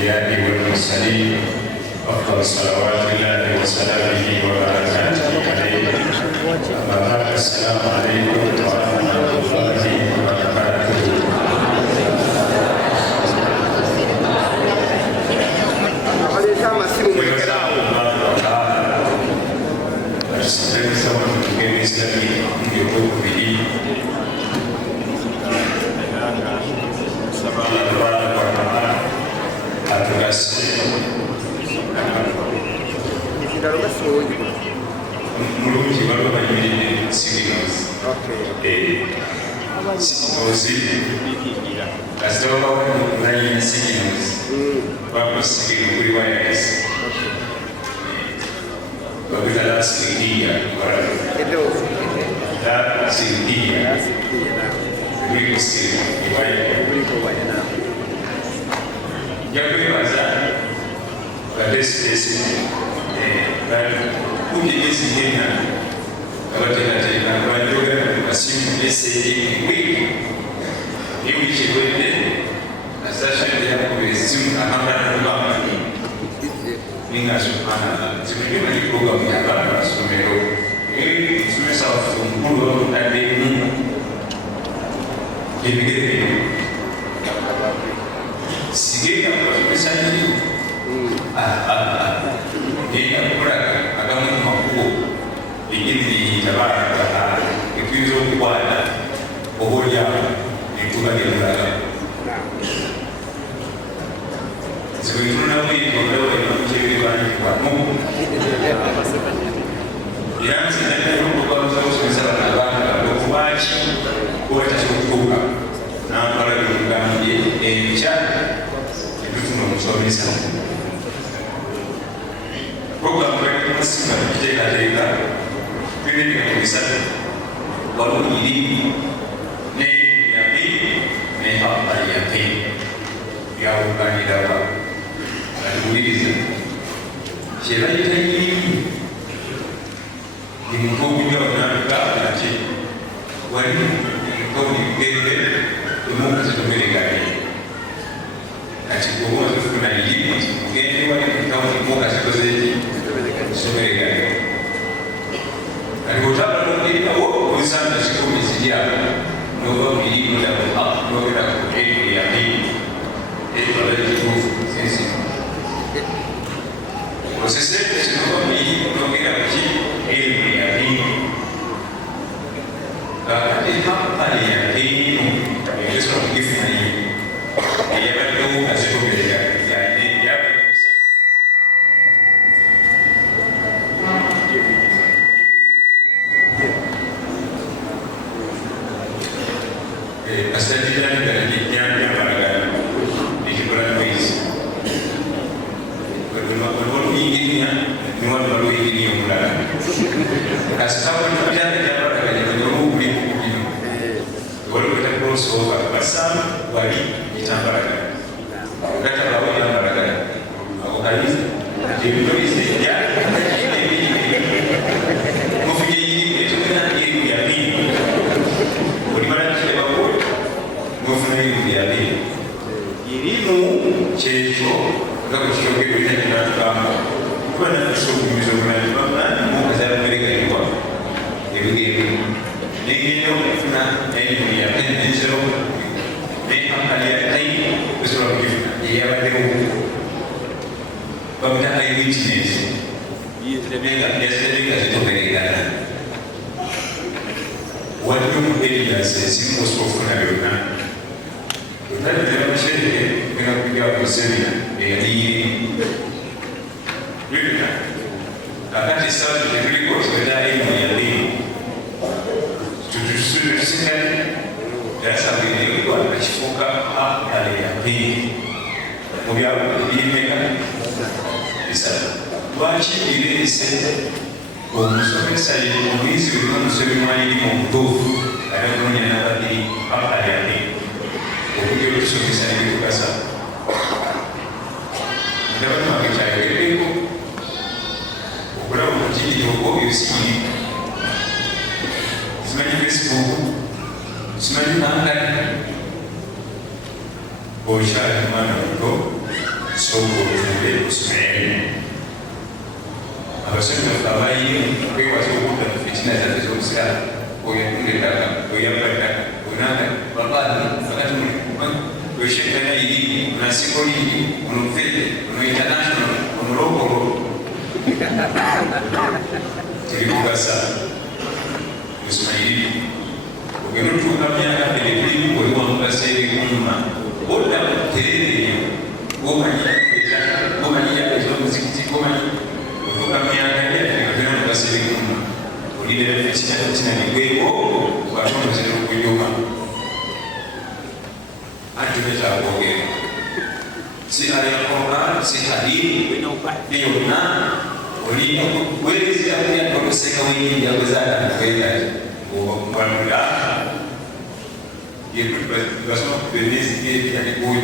الأنبياء والمرسلين أفضل صلوات الله وسلامه وبركاته عليه. أما بعد، السلام عليكم ورحمة الله وبركاته. Mulungi baba bayimire signals. Signals kasaba nayi signals. Baba signal kuri wireless. Baba kala signal wala. Da signal. Big signal wireless. Yapi baza. Kadesi kundi hizi tena tena kwa masimu message wiki ni wiki kwende na sasa ndio kwa simu anaanza kubamba ninga subhana zimekuwa ni program ya baba somero ili tumesa fungulo na deni kibigeni sigeka kwa message dia kurang agama mampu ingin dijalankan itu kuat pokoknya itu bagi mereka sebetulnya ini kalau yang menjadi banyak kamu yang sebenarnya bukan terus misalnya kalau kuat kuat cukup nah kalau bukan di itu cuma solusi program mereka masih berjalan pilih yang bisa baru ini ne apa yang bukan dapat lalu ini siapa ini mungkin juga nak nanti wani kau dikende mungkin sudah mereka nanti gua tu pun ada ini mungkin wani kau mungkin sudah sebenarnya, alipotaka ndio hapo kwanza siku mzijia ndio ili ndio hapo ndio ili ya hii ndio sisi sisi ndio ili ndio ili ya hii hapa ya hii ndio sio kifanya hii ya bado asiku ya so abasomesa abayimu kwekwasa okudda ekina zaffe z'obusiraa oyatundetaka oyabaddaka onanga babaali akati weshekana iri unasikolini unufede uno international unulokolo tilikugasa usmaili ogenda otuuka myaka erekuli oli wamugasa ebikuma odda terere gomanyira ezomuzikiti gomanyi otuuka myaka egenda mugasa ebikuma olirera kinanigweko watomozera okuyoma antumetakwogera si ayakola si hadithi yonna olina okuweereza yakoluseka weyindi yakwezaatanakwegaati obakumalula basoma kubemezi gebyalikuyo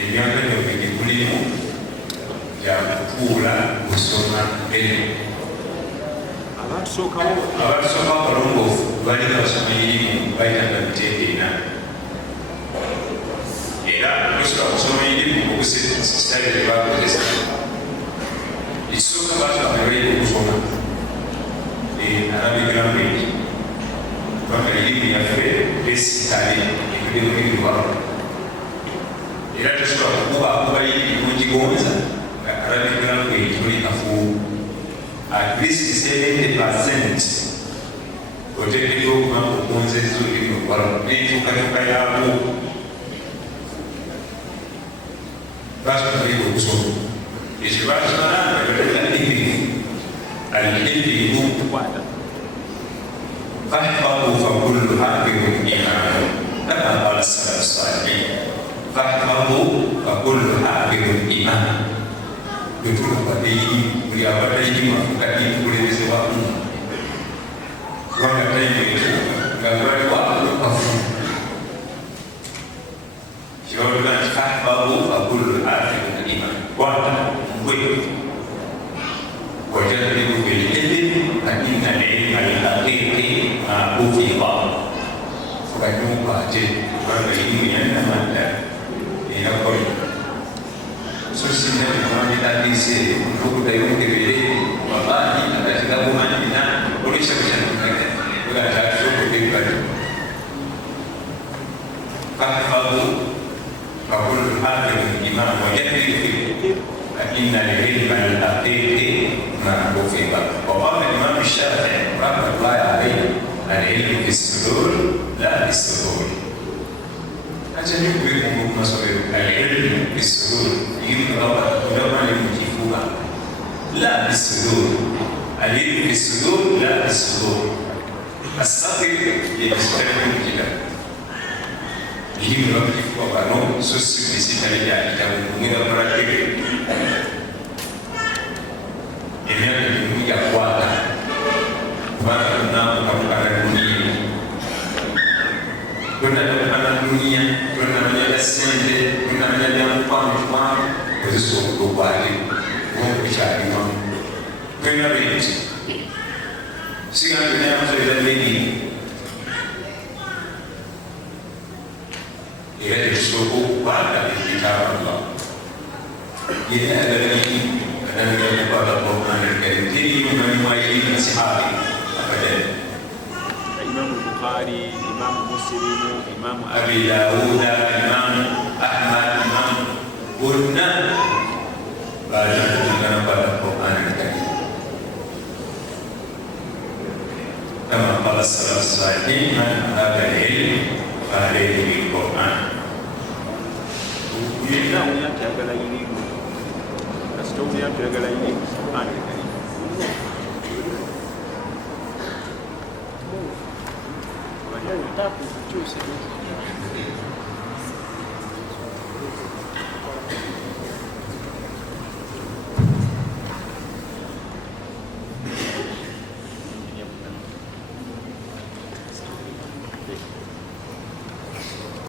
emyaka gyobiri kulimu gyakutuula kusoma eno abatusookawo abalongoofu balina basoma erimu bayitanga miteeka ena era tosobola kusoma erimu okusitale tebakozesa ekisooka batulamerere okusoma arabic language kubanga erimu yaffe esitale etugemulirirwamu era tosobola kukubakuba erimu mungigonza nga arabic language muli kafuubu at least 70% oteekeddwa okuba okunzeza olulimi olwalamu n'enkyukakyuka yaabwo basomaliga okusoma ekyo bakimananga alhibirivu fahfahu fakullu hafidhun iman kama qala salafu salihin fahfahu fakullu hafidhun iman bwetulukwaddeyi buli abaddeyimu afukadde tukulembezebwamu kubanga tayimeetu nga baliwakukafu kibaluga nti fahfahu fakullu hafidhun iman kwata mbwe wajaddidu bililmi fainna lilma alhaqiqi ma hufidha fukanyukwate kubanga elimu yannamadda enakola so sinna kumanyitandiise okudayo mukebere wabaani agatigagumanyina olwekyakukyanagatatusokodebbali fahfahu fakullu hafidhun iman wajaddidu فإن العلم الحقيقي ما حفظ وقال الإمام الشافعي رحمة الله عليه العلم في الصدور لا في الصدور أجل يخبركم بمصدر العلم في الصدور يمكن ربما يمكنها لا في الصدور العلم في الصدور لا في الصدور الصدر يستخدم كده elimu lwakifua bano so si bisitale byakitabu kumwira murakebe emyaka egimu gyakwata kubanga tunamukamukana duniya tonatokana duniya tonamanya bya sente tonamanya byamukwano kikwano ozisobola okwate okukyalimamu twenabe nti sigambe nayamusolera bedini era tetusobola okukwata ekitabu Allah yena agalini kadangalakwata Qur'an al-Karim terimu namwayiina sihabi abadan Imam Bukhari, Imam Muslim, Imam Abi Dawud, Imam Ahmad, Imam bonna badangalakwata Qur'an al-Karim kama qala sallallahu alaihi wasallam man hada al-ilm فعليه بالقرآن يمنع يتعقل إليه أستوى يتعقل إليه القرآن الكريم وجاء يتعقل في الجوسة